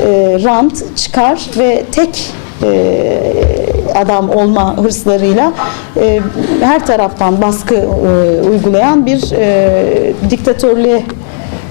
e, rant, çıkar ve tek e, adam olma hırslarıyla e, her taraftan baskı e, uygulayan bir e, diktatörlüğe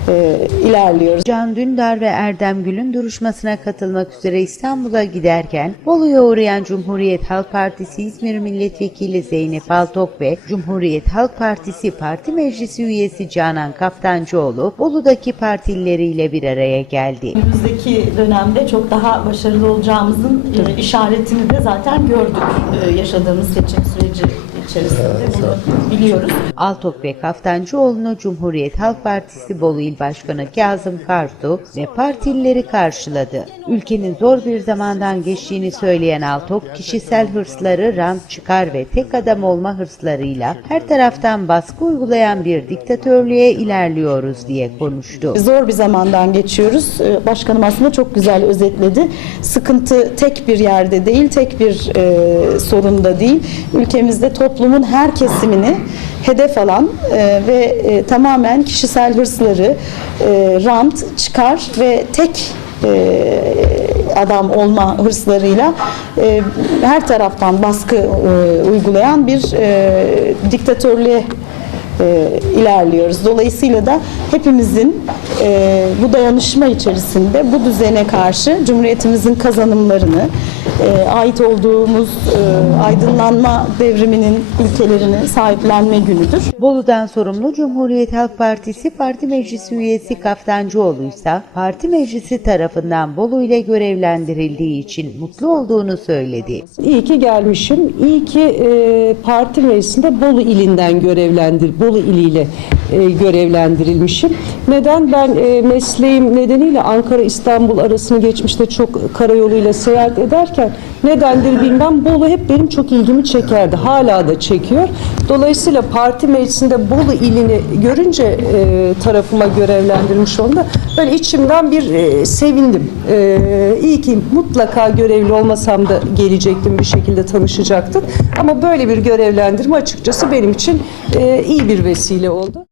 e, ilerliyoruz. Can Dündar ve Erdem Gül'ün duruşmasına katılmak üzere İstanbul'a giderken Bolu'ya uğrayan Cumhuriyet Halk Partisi İzmir Milletvekili Zeynep Altok ve Cumhuriyet Halk Partisi Parti Meclisi üyesi Canan Kaftancıoğlu Bolu'daki partileriyle bir araya geldi. Önümüzdeki dönemde çok daha başarılı olacağımızın e, işaretini de zaten gördük e, yaşadığımız seçim süreci içerisinde bunu biliyoruz. Altok ve Kaftancıoğlu'nu Cumhuriyet Halk Partisi Bolu İl Başkanı Kazım Kartu ve partilileri karşıladı. Ülkenin zor bir zamandan geçtiğini söyleyen Altok, kişisel hırsları, rant çıkar ve tek adam olma hırslarıyla her taraftan baskı uygulayan bir diktatörlüğe ilerliyoruz diye konuştu. Zor bir zamandan geçiyoruz. E, Başkanım aslında çok güzel özetledi. Sıkıntı tek bir yerde değil, tek bir e, sorunda değil. Ülkemizde toplumun her kesimini hedef alan e, ve e, tamamen kişisel hırsları, e, rant, çıkar ve tek e, adam olma hırslarıyla e, her taraftan baskı e, uygulayan bir diktatörlüğe e, ilerliyoruz. Dolayısıyla da hepimizin e, bu dayanışma içerisinde bu düzene karşı Cumhuriyetimizin kazanımlarını, e, ait olduğumuz e, aydınlanma devriminin ilkelerini sahiplenme günüdür. Bolu'dan sorumlu Cumhuriyet Halk Partisi Parti Meclisi üyesi Kaftancıoğlu ise parti meclisi tarafından Bolu ile görevlendirildiği için mutlu olduğunu söyledi. İyi ki gelmişim. İyi ki e, parti meclisinde Bolu ilinden görevlendir, Bolu iliyle e, görevlendirilmişim. Neden? Ben e, mesleğim nedeniyle Ankara İstanbul arasını geçmişte çok karayoluyla seyahat ederken nedendir bilmem Bolu hep benim çok ilgimi çekerdi. Hala da çekiyor. Dolayısıyla parti meclisinde Bolu ilini görünce e, tarafıma görevlendirmiş onda böyle içimden bir sevindim. E, iyi ki mutlaka görevli olmasam da gelecektim bir şekilde tanışacaktık. Ama böyle bir görevlendirme açıkçası benim için iyi bir vesile oldu.